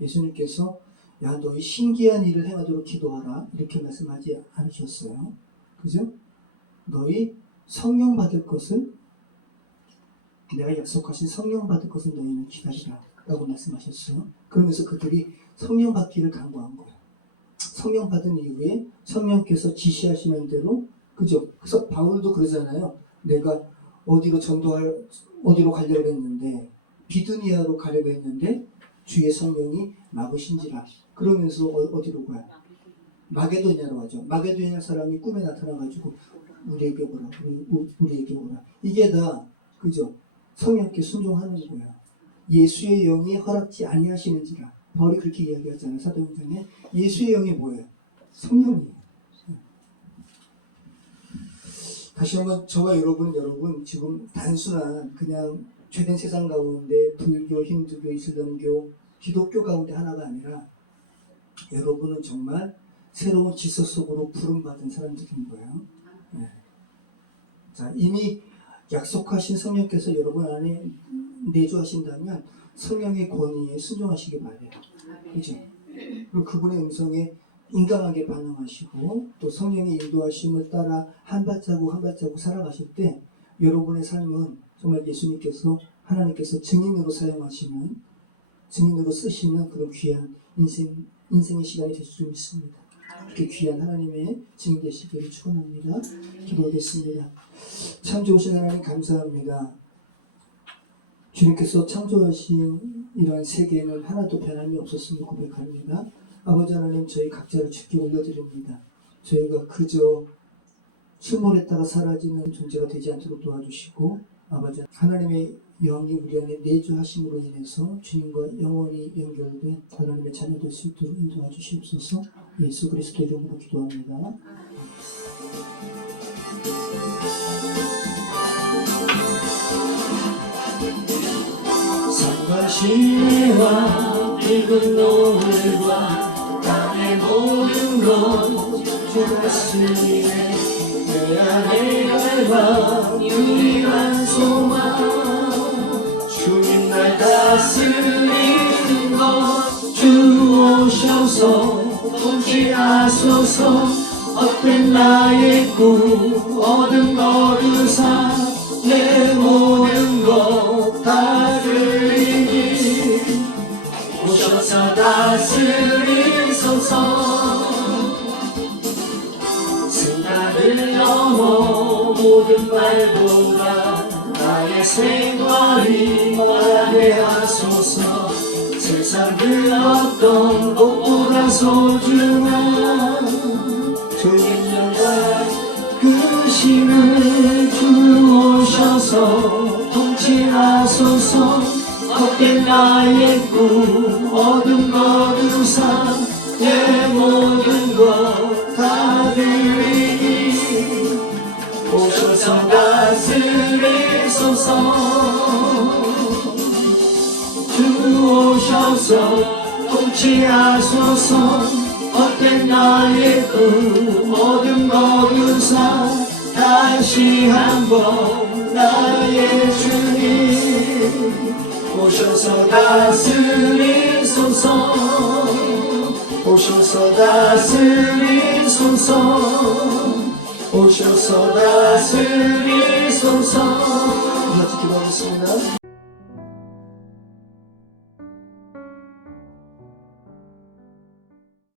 예수님께서 야 너희 신기한 일을 행하도록 기도하라 이렇게 말씀하지 않으셨어요. 그죠? 너희 성령 받을 것을 내가 약속하신 성령 받을 것을 너희는 기다리라 라고 말씀하셨어요. 그러면서 그들이 성령 받기를 간구한 거예요. 성령 받은 이후에 성령께서 지시하시는 대로 그죠? 그래서 바울도 그러잖아요. 내가 어디로 가려고 했는데 비두니아로 가려고 했는데 주의 성령이 막으신지라. 그러면서 어디로 가요? 마게도냐로 가죠. 마게도냐 사람이 꿈에 나타나가지고 우리에게 오라, 우리에게 오라. 이게 다 그죠? 성령께 순종하는 거야. 예수의 영이 허락지 아니하시는지라. 바울이 그렇게 이야기하잖아요. 사도행전에 예수의 영이 뭐예요? 성령이에요. 다시 한번 저와 여러분 지금 단순한 그냥 죄된 세상 가운데 불교, 힌두교, 이슬람교, 기독교 가운데 하나가 아니라 여러분은 정말 새로운 질서 속으로 부름받은 사람들인 거예요. 네. 자, 이미 약속하신 성령께서 여러분 안에 내주하신다면 성령의 권위에 순종하시기 바래요. 그죠? 그리고 그분의 음성에 인강하게 반응하시고 또 성령의 인도하심을 따라 한 발자국 한 발자국 살아가실 때 여러분의 삶은 정말 예수님께서 하나님께서 증인으로 사용하시는 증인으로 쓰시는 그런 귀한 인생의 시간이 될 수 있습니다. 이렇게 귀한 하나님의 증인 되시기를 축원합니다. 기도하겠습니다. 참 좋으신 하나님 감사합니다. 주님께서 창조하신 이러한 세계에는 하나도 변함이 없었음을 고백합니다. 아버지 하나님, 저희 각자를 주께 올려드립니다. 저희가 그저 수몰했다가 사라지는 존재가 되지 않도록 도와주시고, 아버지 하나님의 영이 우리 안에 내주하심으로 인해서 주님과 영원히 연결된 하나님의 자녀 될 수 있도록 인도해 주시옵소서. 예수 그리스도 이름으로 기도합니다. 산과 시내와 붉은 노을과 땅의 모든 것 주가 쓰니 내 안에 갈망 유일한 소망 주님 날 다스리는 것 주 오셔서 통치하소서 헛된 나의 꿈 얻은 거두사 내 모든 것 다 드리니 오셔서 다스리소서 생각을 넘어 모든 말보다 나의 생활이 말하게 하소서 세상 그 어떤 것보다 소중한 주님의 그 심을 주 오셔서 통치하소서 헛된 나의 꿈 어둠 거두사 내 모든 것 다 드리니 오셔서 다스리소서 주 오셔서 통치하소서 헛된 나의 꿈 어둠 거두사 다시 한번 나의 주님 오셔서 다스리소서 오셔서 다스리소서 오셔서 다스리소서 같이 기도하겠습니다.